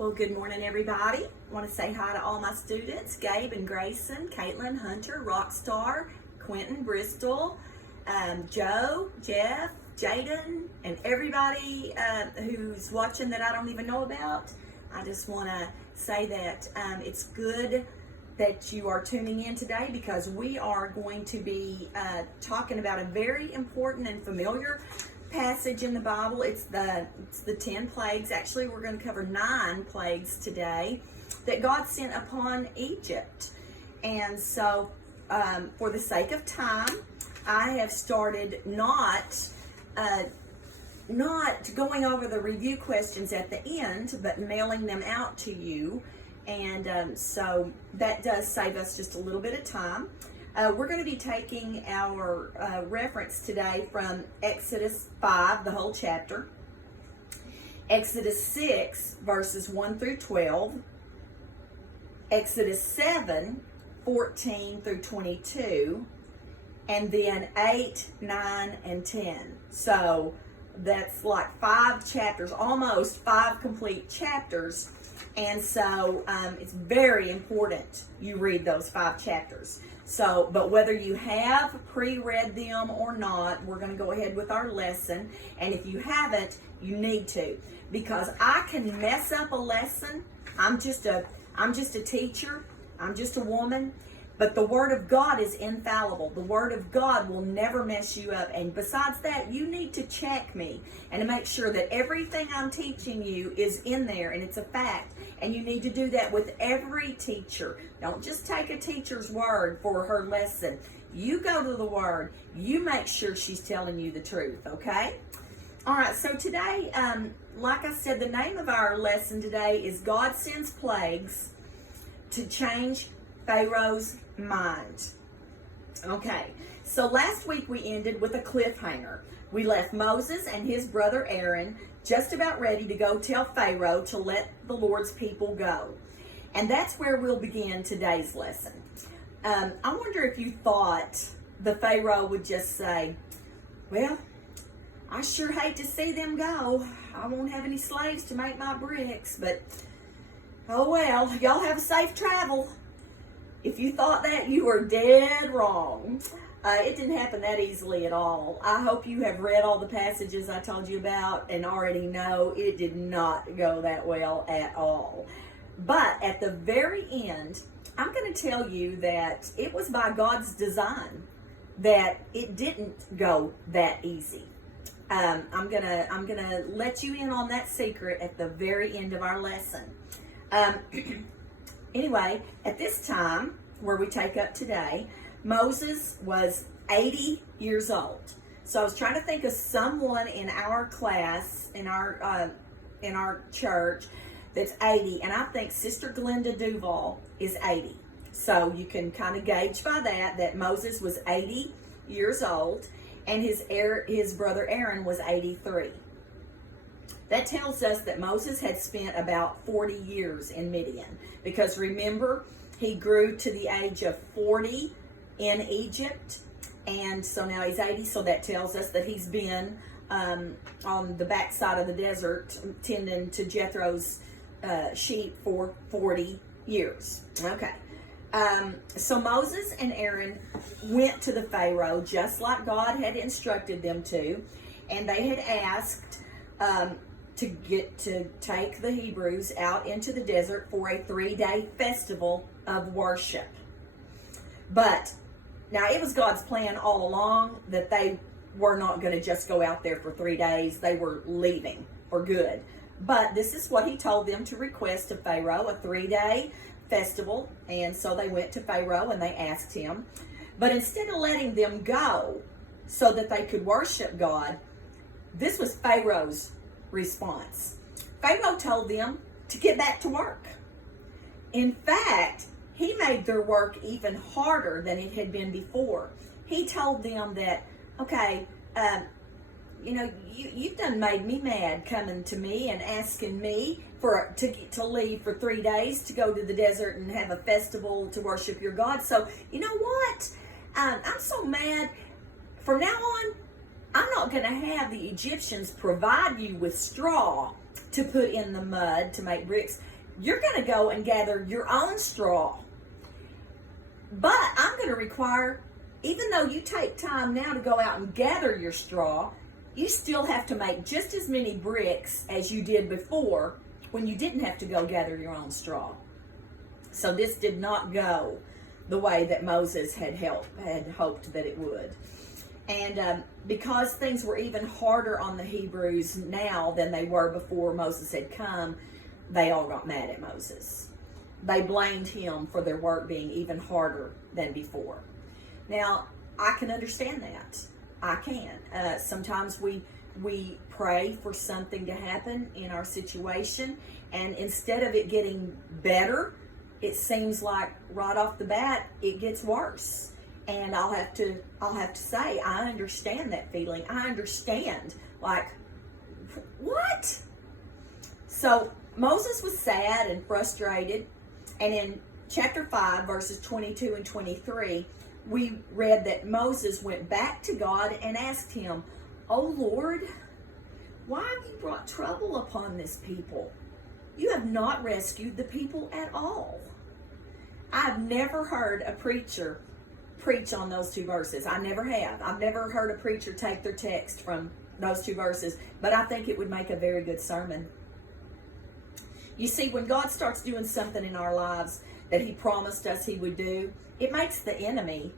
Well, good morning, everybody. I want to say hi to all my students, Gabe and Grayson, Caitlin, Hunter, Rockstar, Quentin, Bristol, Joe, Jeff, Jaden, and everybody who's watching that I don't even know about. I just want to say that it's good that you are tuning in today because we are going to be talking about a very important and familiar passage in the Bible. It's the 10 plagues. Actually, we're going to cover 9 plagues today that God sent upon Egypt. And so, for the sake of time, I have started not going over the review questions at the end, but mailing them out to you. And so that does save us just a little bit of time. We're going to be taking our reference today from Exodus 5, the whole chapter, Exodus 6, verses 1 through 12, Exodus 7, 14 through 22, and then 8, 9, and 10. So that's like 5 chapters, almost 5 complete chapters. And so it's very important you read those 5 chapters. So, but whether you have pre-read them or not, we're going to go ahead with our lesson. And if you haven't, you need to, because I can mess up a lesson. I'm just a teacher. I'm just a woman. But the Word of God is infallible. The Word of God will never mess you up. And besides that, you need to check me and to make sure that everything I'm teaching you is in there and it's a fact. And you need to do that with every teacher. Don't just take a teacher's word for her lesson. You go to the Word. You make sure she's telling you the truth, okay? All right, so today, like I said, the name of our lesson today is God Sends Plagues to Change Pharaoh's Mind. Okay, so last week we ended with a cliffhanger. We left Moses and his brother Aaron just about ready to go tell Pharaoh to let the Lord's people go. And that's where we'll begin today's lesson. I wonder if you thought the Pharaoh would just say, well, I sure hate to see them go. I won't have any slaves to make my bricks, but oh well, y'all have a safe travel. If you thought that, you were dead wrong. It didn't happen that easily at all. I hope you have read all the passages I told you about and already know it did not go that well at all. But at the very end, I'm going to tell you that it was by God's design that it didn't go that easy. I'm gonna let you in on that secret at the very end of our lesson. Anyway, at this time, where we take up today, Moses was 80 years old. So I was trying to think of someone in our class, in our church, that's 80, and I think Sister Glenda Duval is 80. So you can kind of gauge by that Moses was 80 years old, and his brother Aaron was 83. That tells us that Moses had spent about 40 years in Midian. Because remember, he grew to the age of 40 in Egypt. And so now he's 80. So that tells us that he's been on the backside of the desert tending to Jethro's sheep for 40 years. Okay. So Moses and Aaron went to the Pharaoh just like God had instructed them to. And they had asked to take the Hebrews out into the desert for a 3-day festival of worship. But now it was God's plan all along that they were not going to just go out there for 3 days. They were leaving for good. But this is what he told them to request of Pharaoh, a 3-day festival. And so they went to Pharaoh and they asked him. But instead of letting them go so that they could worship God, this was Pharaoh's response. Pharaoh told them to get back to work. In fact, he made their work even harder than it had been before. He told them that, okay, you've done made me mad coming to me and asking me to leave for 3 days to go to the desert and have a festival to worship your God. So you know what? I'm so mad. From now on, I'm not going to have the Egyptians provide you with straw to put in the mud to make bricks. You're going to go and gather your own straw. But I'm going to require, even though you take time now to go out and gather your straw, you still have to make just as many bricks as you did before when you didn't have to go gather your own straw. So this did not go the way that Moses had hoped that it would. And because things were even harder on the Hebrews now than they were before Moses had come, they all got mad at Moses. They blamed him for their work being even harder than before. Now, I can understand that. I can. Sometimes we pray for something to happen in our situation, and instead of it getting better, it seems like right off the bat it gets worse. And I'll have to say, I understand that feeling. I understand, like, what? So Moses was sad and frustrated, and in chapter 5, verses 22 and 23, we read that Moses went back to God and asked him, "Oh Lord, why have you brought trouble upon this people? You have not rescued the people at all." I've never heard a preacher preach on those two verses. I never have. I've never heard a preacher take their text from those two verses, but I think it would make a very good sermon. You see, when God starts doing something in our lives that he promised us he would do, it makes the enemy,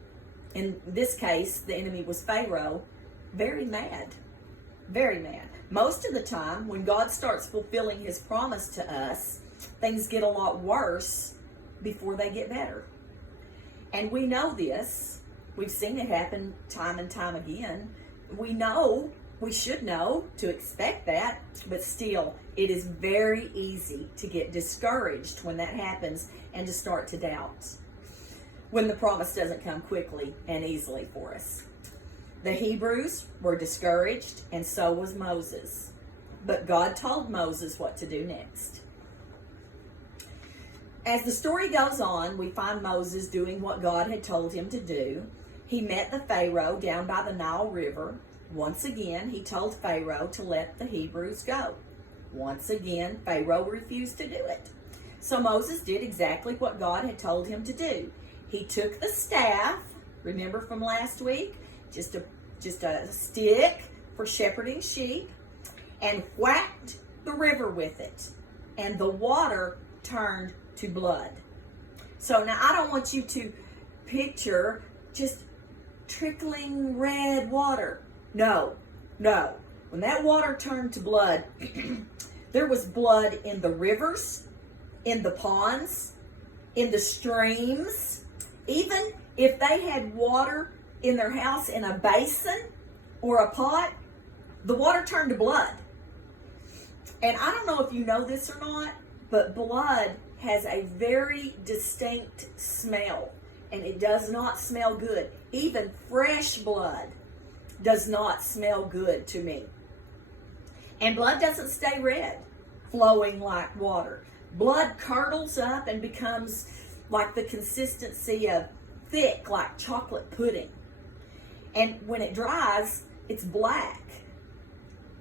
in this case, the enemy was Pharaoh, very mad. Very mad. Most of the time, when God starts fulfilling his promise to us, things get a lot worse before they get better. And we know this. We've seen it happen time and time again. We know, we should know to expect that, but still, it is very easy to get discouraged when that happens and to start to doubt when the promise doesn't come quickly and easily for us. The Hebrews were discouraged, and so was Moses. But God told Moses what to do next. As the story goes on, we find Moses doing what God had told him to do. He met the Pharaoh down by the Nile River. Once again, he told Pharaoh to let the Hebrews go. Once again, Pharaoh refused to do it. So Moses did exactly what God had told him to do. He took the staff, remember from last week, just a stick for shepherding sheep, and whacked the river with it. And the water turned to blood. So now I don't want you to picture just trickling red water. No. When that water turned to blood, there was blood in the rivers, in the ponds, in the streams. Even if they had water in their house in a basin or a pot, the water turned to blood. And I don't know if you know this or not, but blood has a very distinct smell, and it does not smell good. Even fresh blood does not smell good to me. And blood doesn't stay red, flowing like water. Blood curdles up and becomes like the consistency of thick, like chocolate pudding. And when it dries, it's black.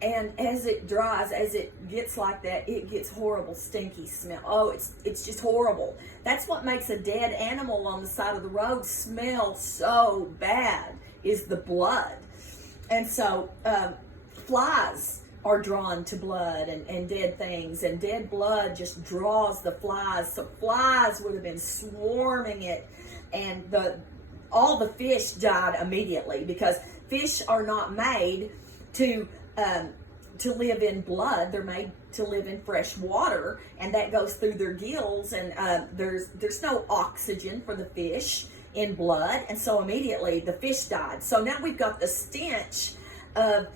And as it dries, as it gets like that, it gets horrible, stinky smell. Oh, it's just horrible. That's what makes a dead animal on the side of the road smell so bad, is the blood. And so flies are drawn to blood and dead things, and dead blood just draws the flies. So flies would have been swarming it, and all the fish died immediately, because fish are not made to live in blood. They're made to live in fresh water, and that goes through their gills, and there's no oxygen for the fish in blood, and so immediately the fish died. So now we've got the stench of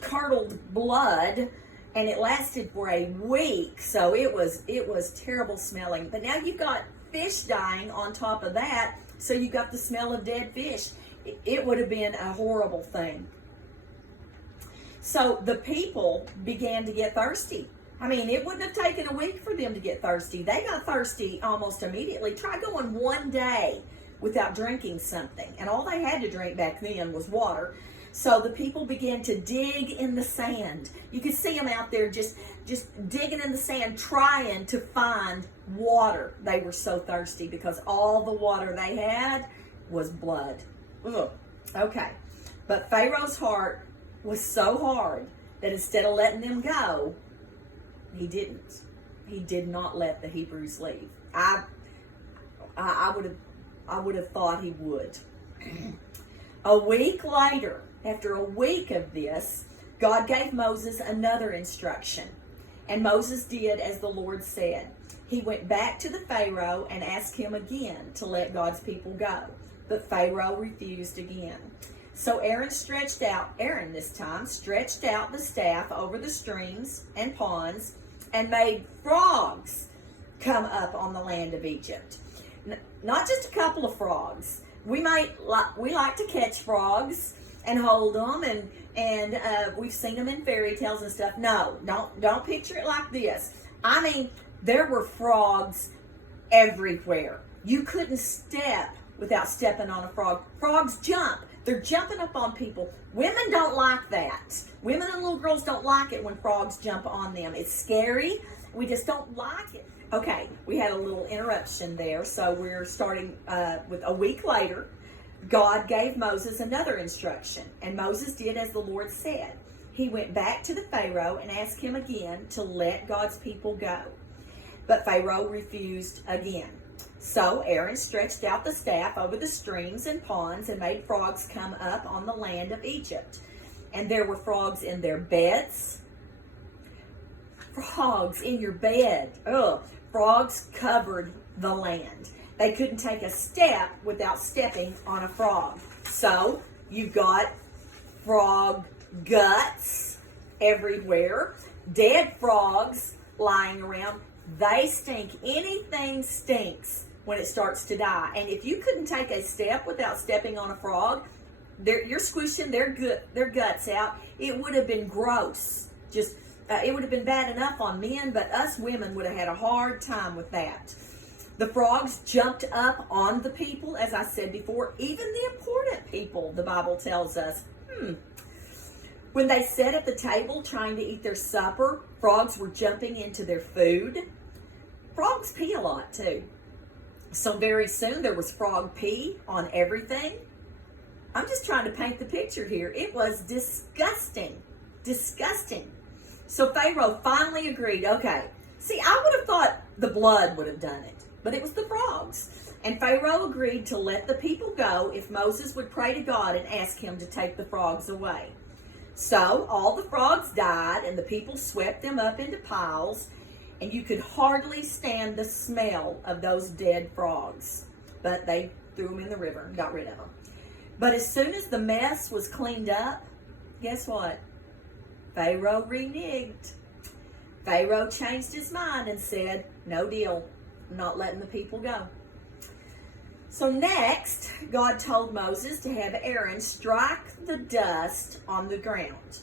curdled blood, and it lasted for a week. So it was terrible smelling. But now you've got fish dying on top of that, so you got the smell of dead fish. It would have been a horrible thing. So the people began to get thirsty. I mean, it wouldn't have taken a week for them to get thirsty. They got thirsty almost immediately. Try going one day without drinking something. And all they had to drink back then was water. So the people began to dig in the sand. You could see them out there just digging in the sand, trying to find water. They were so thirsty because all the water they had was blood. Ugh. Okay. But Pharaoh's heart was so hard that instead of letting them go, he didn't. He did not let the Hebrews leave. I would have thought he would. A week later, after a week of this, God gave Moses another instruction. And Moses did as the Lord said. He went back to the Pharaoh and asked him again to let God's people go. But Pharaoh refused again. So Aaron this time, stretched out the staff over the streams and ponds and made frogs come up on the land of Egypt. Not just a couple of frogs. We like to catch frogs and hold them, and we've seen them in fairy tales and stuff. No, don't picture it like this. I mean, there were frogs everywhere. You couldn't step without stepping on a frog. Frogs jump. They're jumping up on people. Women don't like that. Women and little girls don't like it when frogs jump on them. It's scary. We just don't like it. Okay, we had a little interruption there, so we're starting with a week later. God gave Moses another instruction, and Moses did as the Lord said. He went back to the Pharaoh and asked him again to let God's people go. But Pharaoh refused again. So Aaron stretched out the staff over the streams and ponds and made frogs come up on the land of Egypt. And there were frogs in their beds. Frogs in your bed. Ugh. Frogs covered the land. They couldn't take a step without stepping on a frog. So you've got frog guts everywhere. Dead frogs lying around. They stink. Anything stinks when it starts to die. And if you couldn't take a step without stepping on a frog, you're squishing their guts out. It would have been gross. It would have been bad enough on men, but us women would have had a hard time with that. The frogs jumped up on the people, as I said before, even the important people, the Bible tells us. When they sat at the table trying to eat their supper, frogs were jumping into their food. Frogs pee a lot too. So very soon there was frog pee on everything. I'm just trying to paint the picture here. It was disgusting. Disgusting. So Pharaoh finally agreed. Okay. See, I would have thought the blood would have done it, but it was the frogs. And Pharaoh agreed to let the people go if Moses would pray to God and ask him to take the frogs away. So all the frogs died, and the people swept them up into piles, and you could hardly stand the smell of those dead frogs. But they threw them in the river and got rid of them. But as soon as the mess was cleaned up, guess what? Pharaoh reneged. Pharaoh changed his mind and said, no deal, I'm not letting the people go. So next, God told Moses to have Aaron strike the dust on the ground.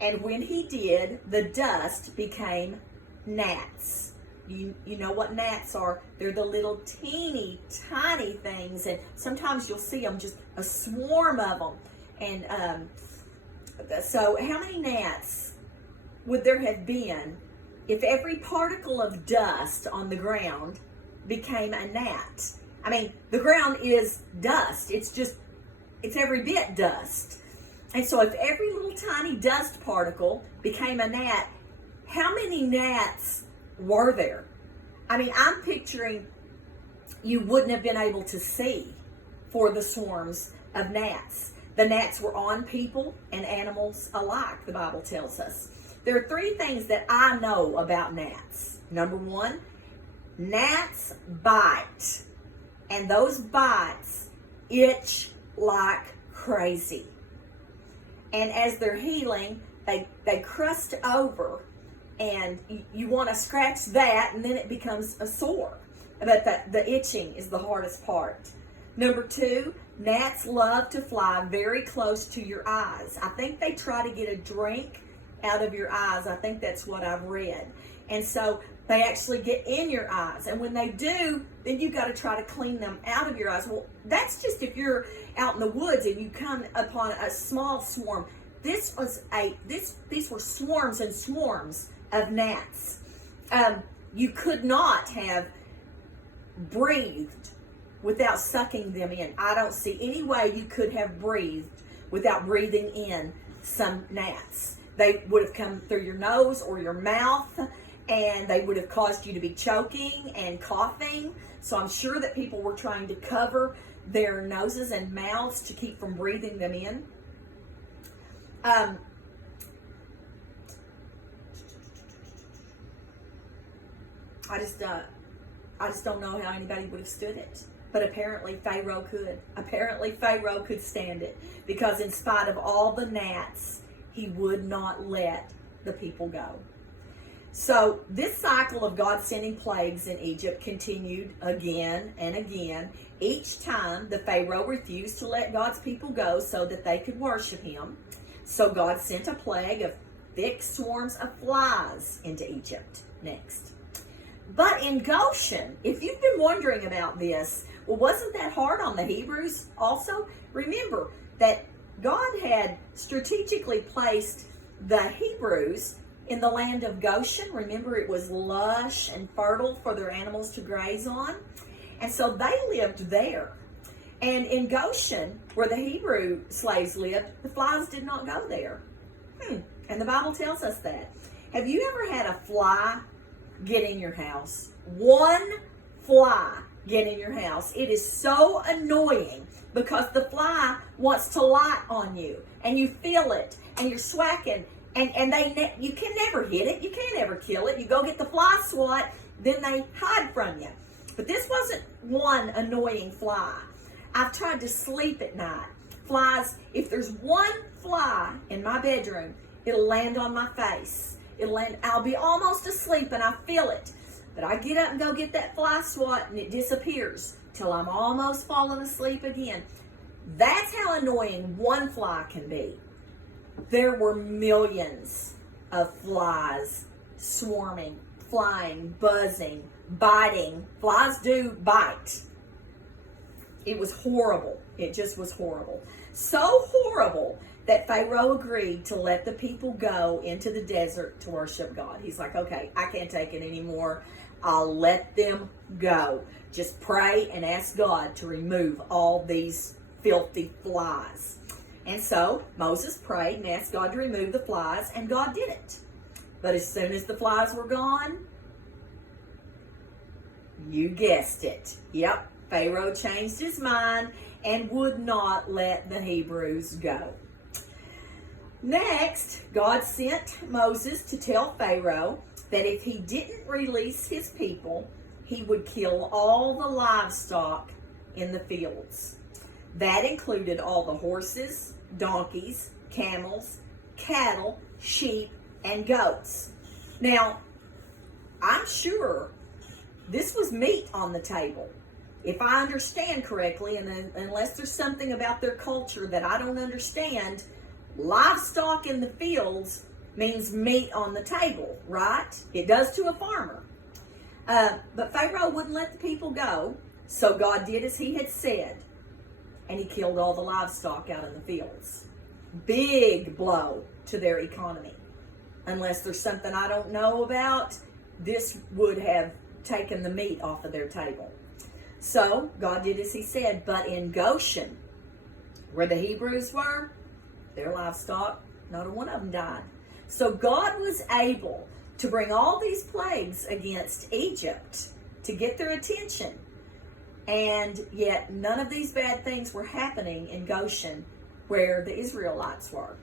And when he did, the dust became gnats. You know what gnats are? They're the little teeny tiny things, and sometimes you'll see them, just a swarm of them. And so how many gnats would there have been if every particle of dust on the ground became a gnat? I mean, the ground is dust. It's every bit dust. And so if every little tiny dust particle became a gnat, how many gnats were there? I mean, I'm picturing you wouldn't have been able to see for the swarms of gnats. The gnats were on people and animals alike, the Bible tells us. There are 3 things that I know about gnats. Number 1, gnats bite. And those bites itch like crazy. And as they're healing, they crust over, and you want to scratch that, and then it becomes a sore. But the itching is the hardest part. Number 2, gnats love to fly very close to your eyes. I think they try to get a drink out of your eyes. I think that's what I've read. And so they actually get in your eyes. And when they do, then you got to try to clean them out of your eyes. Well, that's just if you're out in the woods and you come upon a small swarm. These were swarms and swarms of gnats. You could not have breathed without sucking them in. I don't see any way you could have breathed without breathing in some gnats. They would have come through your nose or your mouth, and they would have caused you to be choking and coughing. So I'm sure that people were trying to cover their noses and mouths to keep from breathing them in. I just don't know how anybody would have stood it. But apparently Pharaoh could. Apparently Pharaoh could stand it, because in spite of all the gnats, he would not let the people go. So this cycle of God sending plagues in Egypt continued again and again. Each time the Pharaoh refused to let God's people go so that they could worship him. So God sent a plague of thick swarms of flies into Egypt next. But in Goshen, if you've been wondering about this, well, wasn't that hard on the Hebrews also? Remember that God had strategically placed the Hebrews in the land of Goshen. Remember, it was lush and fertile for their animals to graze on. And so they lived there. And in Goshen, where the Hebrew slaves lived, the flies did not go there. And the Bible tells us that. Have you ever had a fly get in your house? One fly get in your house. It is so annoying because the fly wants to light on you, and you feel it, and you're swacking, and you can never hit it. You can't ever kill it. You go get the fly swat, then they hide from you. But this wasn't one annoying fly. I've tried to sleep at night. Flies, if there's one fly in my bedroom, it'll land on my face. I'll be almost asleep and I feel it. But I get up and go get that fly swat and it disappears till I'm almost falling asleep again. That's how annoying one fly can be. There were millions of flies swarming, flying, buzzing, biting. Flies do bite. It was horrible. It just was horrible. So horrible that Pharaoh agreed to let the people go into the desert to worship God. He's like, okay, I can't take it anymore. I'll let them go. Just pray and ask God to remove all these filthy flies. And so Moses prayed and asked God to remove the flies, and God did it. But as soon as the flies were gone, you guessed it. Yep, Pharaoh changed his mind and would not let the Hebrews go. Next, God sent Moses to tell Pharaoh that if he didn't release his people, he would kill all the livestock in the fields. That included all the horses, donkeys, camels, cattle, sheep, and goats. Now, I'm sure this was meat on the table. If I understand correctly, and unless there's something about their culture that I don't understand, livestock in the fields means meat on the table, right? It does to a farmer. But Pharaoh wouldn't let the people go, so God did as he had said, and he killed all the livestock out in the fields. Big blow to their economy. Unless there's something I don't know about, this would have taken the meat off of their table. So God did as he said, but in Goshen, where the Hebrews were, their livestock, not a one of them died. So God was able to bring all these plagues against Egypt to get their attention. And yet none of these bad things were happening in Goshen where the Israelites were.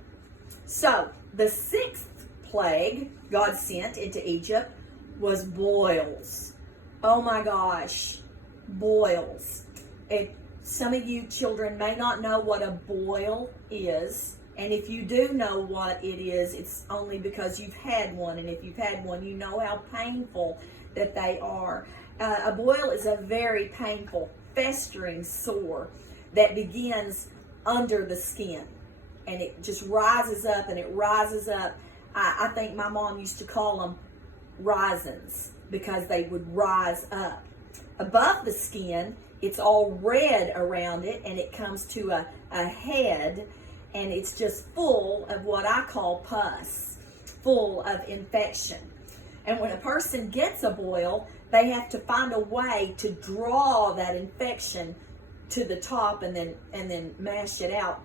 So the sixth plague God sent into Egypt was boils. Oh my gosh, boils. Some of you children may not know what a boil is. And if you do know what it is, it's only because you've had one. And if you've had one, you know how painful that they are. A boil is a very painful, festering sore that begins under the skin. And it just rises up and it rises up. I think my mom used to call them risings, because they would rise up. Above the skin, it's all red around it, and it comes to a head, and it's just full of what I call pus, full of infection. And when a person gets a boil, they have to find a way to draw that infection to the top and then mash it out.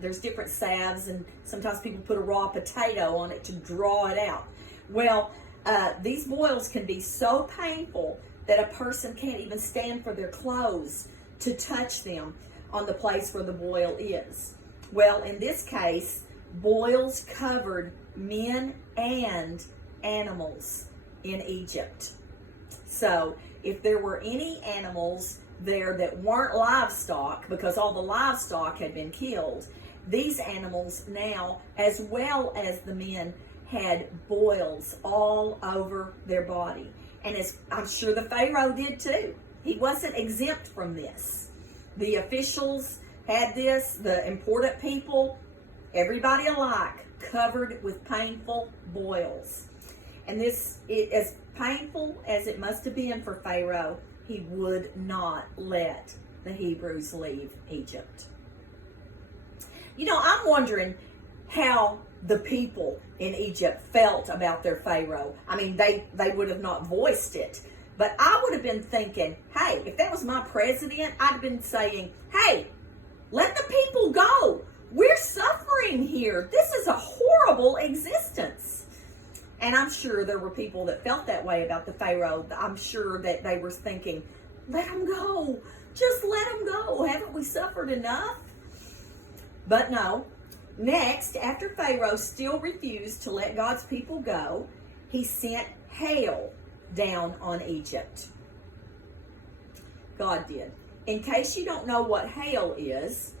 There's different salves, and sometimes people put a raw potato on it to draw it out. Well, these boils can be so painful that a person can't even stand for their clothes to touch them on the place where the boil is. Well, in this case, boils covered men and animals in Egypt. So if there were any animals there that weren't livestock, because all the livestock had been killed, these animals now, as well as the men, had boils all over their body. And as I'm sure the Pharaoh did too. He wasn't exempt from this. The officials had this, the important people, everybody alike, covered with painful boils. And this, as painful as it must have been for Pharaoh, he would not let the Hebrews leave Egypt. You know, I'm wondering how the people in Egypt felt about their Pharaoh. I mean, they would have not voiced it. But I would have been thinking, hey, if that was my president, I'd have been saying, hey, let the people go. We're suffering here. This is a horrible existence. And I'm sure there were people that felt that way about the Pharaoh. I'm sure that they were thinking, let him go. Just let him go. Haven't we suffered enough? But no. Next, after Pharaoh still refused to let God's people go, he sent hail down on Egypt. God did. In case you don't know what hail is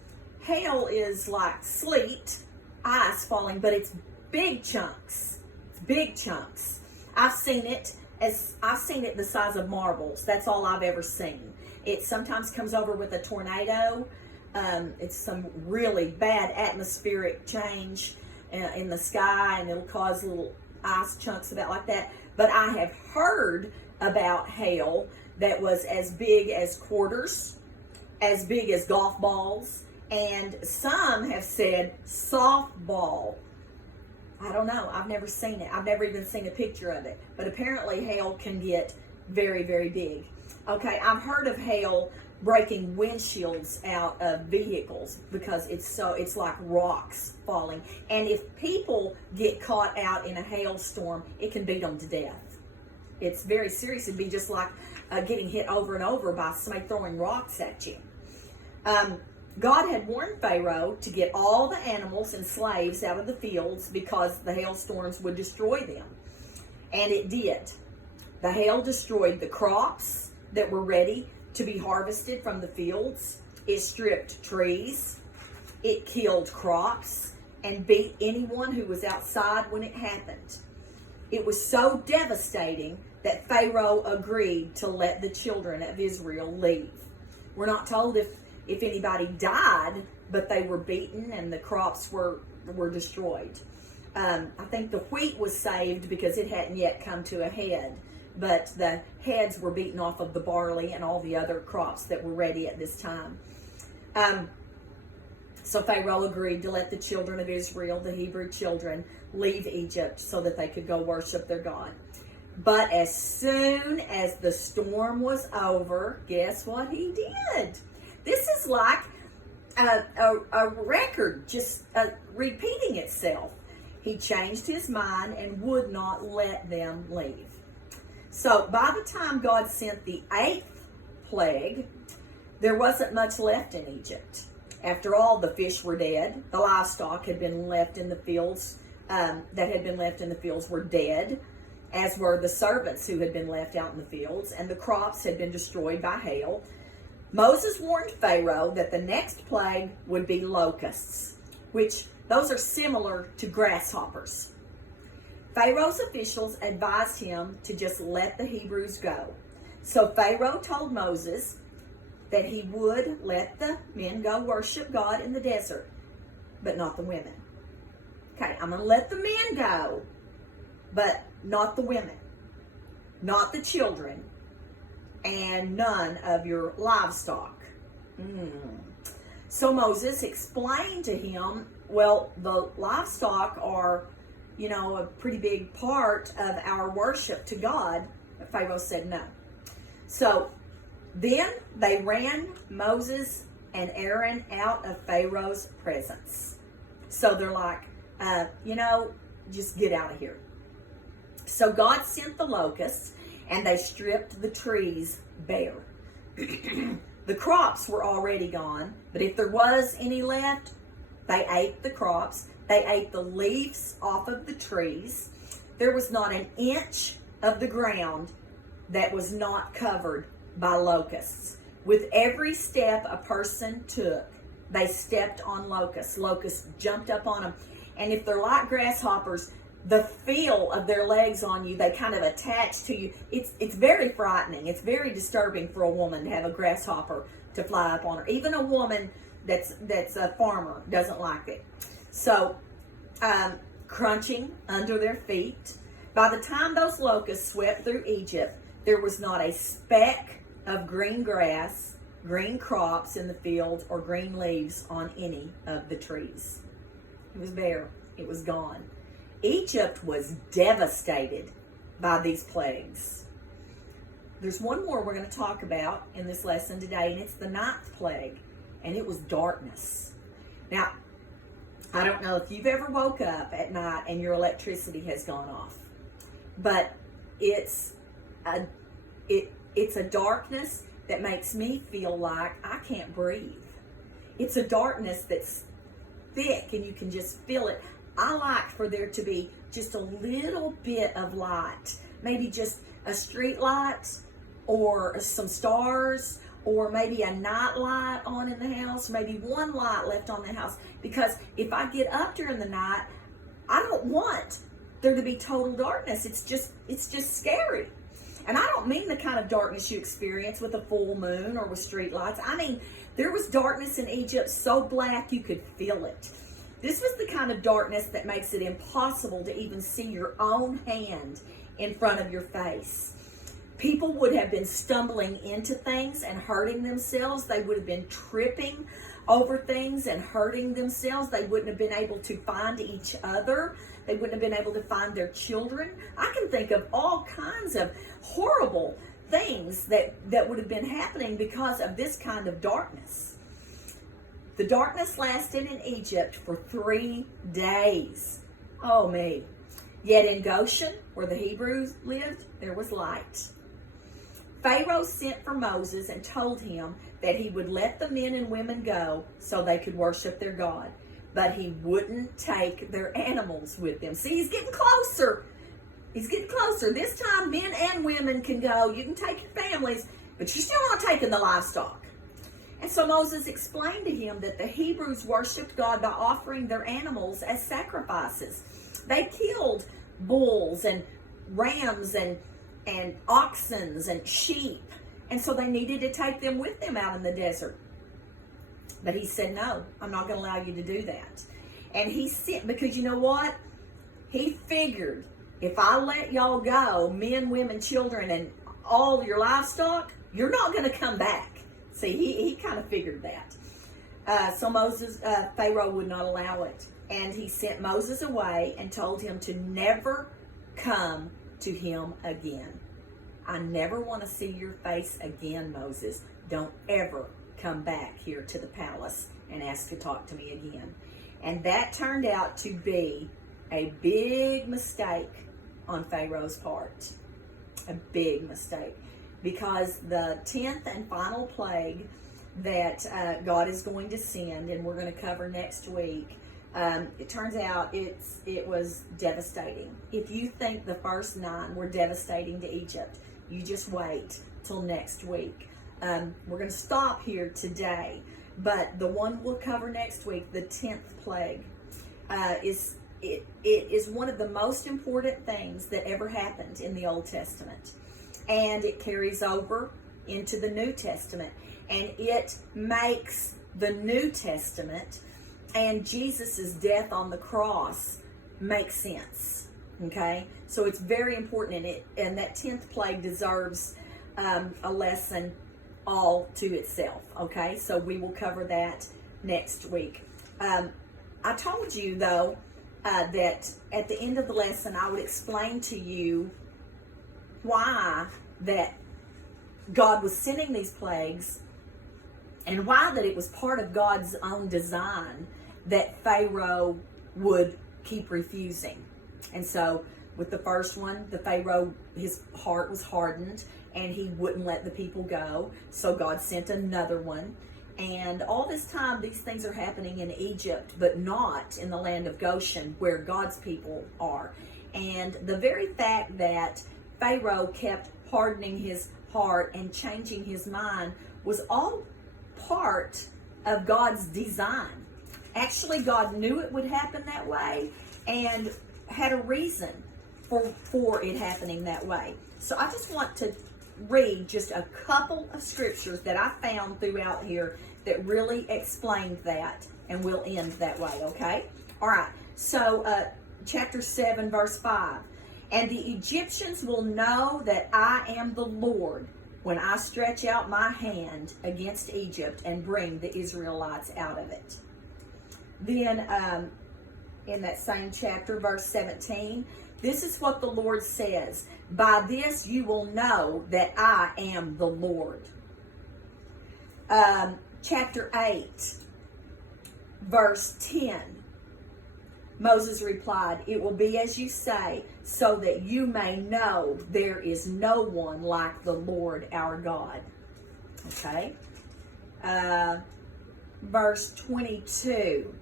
like sleet, ice falling, but it's big chunks. It's big chunks. I've seen it the size of marbles. That's all I've ever seen. It sometimes comes over with a tornado. It's some really bad atmospheric change in the sky, and it'll cause little ice chunks about like that. But I have heard about hail that was as big as quarters, as big as golf balls, and some have said softball. I don't know. I've never seen it. I've never even seen a picture of it. But apparently hail can get very, very big. Okay, I've heard of hail breaking windshields out of vehicles because it's like rocks falling. And if people get caught out in a hailstorm, it can beat them to death. It's very serious. It'd be just like getting hit over and over by somebody throwing rocks at you. God had warned Pharaoh to get all the animals and slaves out of the fields because the hailstorms would destroy them. And it did. The hail destroyed the crops that were ready to be harvested from the fields. It stripped trees. It killed crops and beat anyone who was outside when it happened. It was so devastating that Pharaoh agreed to let the children of Israel leave. We're not told if anybody died, but they were beaten and the crops were destroyed. I think the wheat was saved because it hadn't yet come to a head, but the heads were beaten off of the barley and all the other crops that were ready at this time. So Pharaoh agreed to let the children of Israel, the Hebrew children, leave Egypt so that they could go worship their God. But as soon as the storm was over, guess what he did? This is like a record just repeating itself. He changed his mind and would not let them leave. So by the time God sent the 8th plague, there wasn't much left in Egypt. After all, the fish were dead. The livestock had been left in the fields, were dead, as were the servants who had been left out in the fields, and the crops had been destroyed by hail. Moses warned Pharaoh that the next plague would be locusts, which those are similar to grasshoppers. Pharaoh's officials advised him to just let the Hebrews go. So Pharaoh told Moses that he would let the men go worship God in the desert, but not the women. Okay, I'm going to let the men go, but not the women, not the children, and none of your livestock. So Moses explained to him, well, the livestock are, a pretty big part of our worship to God. But Pharaoh said no. So then they ran Moses and Aaron out of Pharaoh's presence. So they're like, just get out of here. So God sent the locusts, and they stripped the trees bare. The crops were already gone, but if there was any left, they ate the crops. They ate the leaves off of the trees. There was not an inch of the ground that was not covered by locusts. With every step a person took, they stepped on locusts. Locusts jumped up on them. And if they're like grasshoppers, the feel of their legs on you, they kind of attach to you. It's very frightening. It's very disturbing for a woman to have a grasshopper to fly up on her. Even a woman that's a farmer doesn't like it. So, crunching under their feet. By the time those locusts swept through Egypt, there was not a speck of green grass, green crops in the field, or green leaves on any of the trees. It was bare. It was gone. Egypt was devastated by these plagues. There's one more we're going to talk about in this lesson today, and it's the 9th plague, and it was darkness. Now, I don't know if you've ever woke up at night and your electricity has gone off, but it's a darkness that makes me feel like I can't breathe. It's a darkness that's thick and you can just feel it. I like for there to be just a little bit of light, maybe just a street light or some stars, or maybe a night light on in the house, maybe one light left on the house. Because if I get up during the night, I don't want there to be total darkness. It's just scary. And I don't mean the kind of darkness you experience with a full moon or with street lights. I mean, there was darkness in Egypt so black you could feel it. This was the kind of darkness that makes it impossible to even see your own hand in front of your face. People would have been stumbling into things and hurting themselves. They would have been tripping over things and hurting themselves. They wouldn't have been able to find each other. They wouldn't have been able to find their children. I can think of all kinds of horrible things that would have been happening because of this kind of darkness. The darkness lasted in Egypt for 3 days. Oh me. Yet in Goshen, where the Hebrews lived, there was light. Pharaoh sent for Moses and told him that he would let the men and women go so they could worship their God. But he wouldn't take their animals with them. See, he's getting closer. He's getting closer. This time, men and women can go. You can take your families, but you're still not taking the livestock. And so Moses explained to him that the Hebrews worshiped God by offering their animals as sacrifices. They killed bulls and rams and oxen and sheep. And so they needed to take them with them out in the desert. But he said, no, I'm not going to allow you to do that. And he sent, because you know what? He figured, if I let y'all go, men, women, children, and all your livestock, you're not going to come back. See, he kind of figured that. So Pharaoh would not allow it. And he sent Moses away and told him to never come to him again. I never want to see your face again, Moses. Don't ever come back here to the palace and ask to talk to me again. And that turned out to be a big mistake on Pharaoh's part. A big mistake. Because the 10th and final plague that God is going to send, and we're going to cover next week, it turns out it was devastating. If you think the first 9 were devastating to Egypt, you just wait till next week. We're going to stop here today, but the one we'll cover next week, the 10th plague, it is one of the most important things that ever happened in the Old Testament, and it carries over into the New Testament, and it makes the New Testament and Jesus's death on the cross make sense. Okay, so it's very important, and that 10th plague deserves a lesson all to itself. Okay, so we will cover that next week. I told you though that at the end of the lesson I would explain to you why that God was sending these plagues, and why that it was part of God's own design that Pharaoh would keep refusing. And so with the first one, the Pharaoh, his heart was hardened and he wouldn't let the people go. So God sent another one. And all this time, these things are happening in Egypt, but not in the land of Goshen, where God's people are. And the very fact that Pharaoh kept hardening his heart and changing his mind was all part of God's design. Actually, God knew it would happen that way and had a reason for it happening that way. So I just want to read just a couple of scriptures that I found throughout here that really explained that, and we'll end that way, okay? All right, so chapter 7, verse 5. And the Egyptians will know that I am the Lord when I stretch out my hand against Egypt and bring the Israelites out of it. Then in that same chapter, verse 17, this is what the Lord says. By this you will know that I am the Lord. Chapter 8, verse 10. Moses replied, it will be as you say, so that you may know there is no one like the Lord our God. Okay. Verse 22.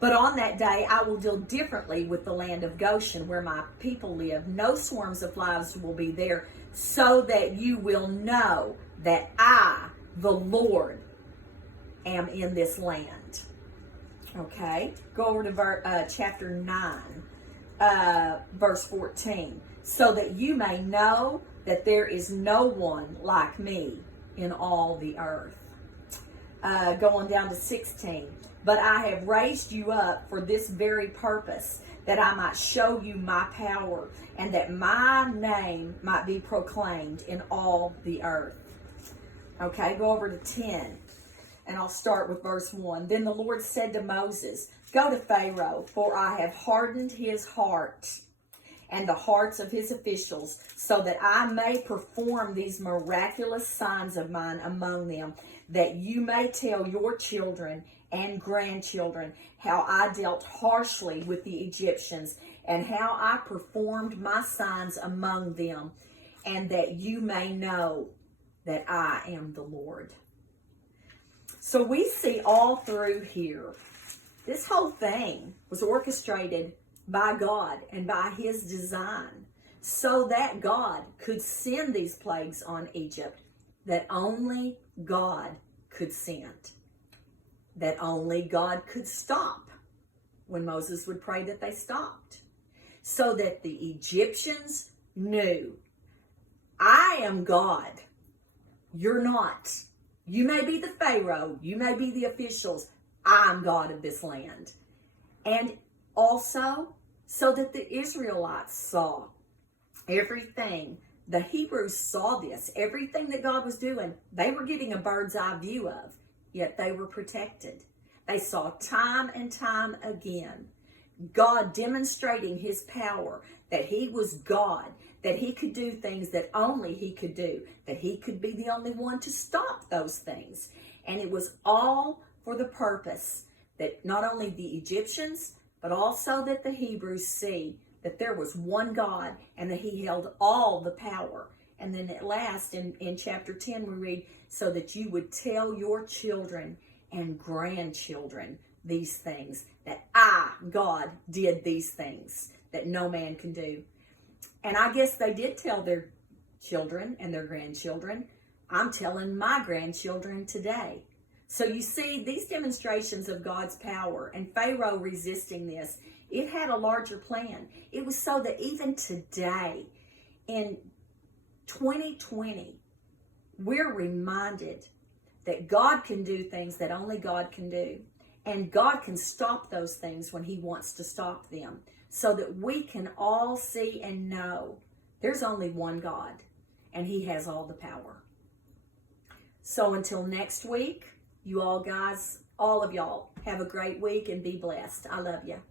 But on that day I will deal differently with the land of Goshen, where my people live. No swarms of flies will be there, so that you will know that I, the Lord, am in this land. Okay, go over to chapter 9, verse 14. So that you may know that there is no one like me in all the earth. Going down to 16. But I have raised you up for this very purpose, that I might show you my power, and that my name might be proclaimed in all the earth. Okay, go over to 10. And I'll start with verse 1. Then the Lord said to Moses, go to Pharaoh, for I have hardened his heart and the hearts of his officials, so that I may perform these miraculous signs of mine among them, that you may tell your children and grandchildren how I dealt harshly with the Egyptians, and how I performed my signs among them, and that you may know that I am the Lord. So we see all through here, this whole thing was orchestrated by God and by his design, so that God could send these plagues on Egypt that only God could send, that only God could stop when Moses would pray that they stopped, so that the Egyptians knew, I am God, you're not. You may be the Pharaoh, you may be the officials, I'm God of this land. And also, so that the Israelites saw everything. The Hebrews saw this, everything that God was doing, they were getting a bird's eye view of, yet they were protected. They saw time and time again God demonstrating his power, that he was God, that he could do things that only he could do, that he could be the only one to stop those things. And it was all for the purpose that not only the Egyptians, but also that the Hebrews see that there was one God and that he held all the power. And then at last in chapter 10 we read, so that you would tell your children and grandchildren these things, that I, God, did these things that no man can do. And I guess they did tell their children and their grandchildren. I'm telling my grandchildren today. So you see, these demonstrations of God's power and Pharaoh resisting this, it had a larger plan. It was so that even today, in 2020, we're reminded that God can do things that only God can do. And God can stop those things when he wants to stop them, so that we can all see and know there's only one God, and he has all the power. So until next week, you all guys, all of y'all, have a great week and be blessed. I love you.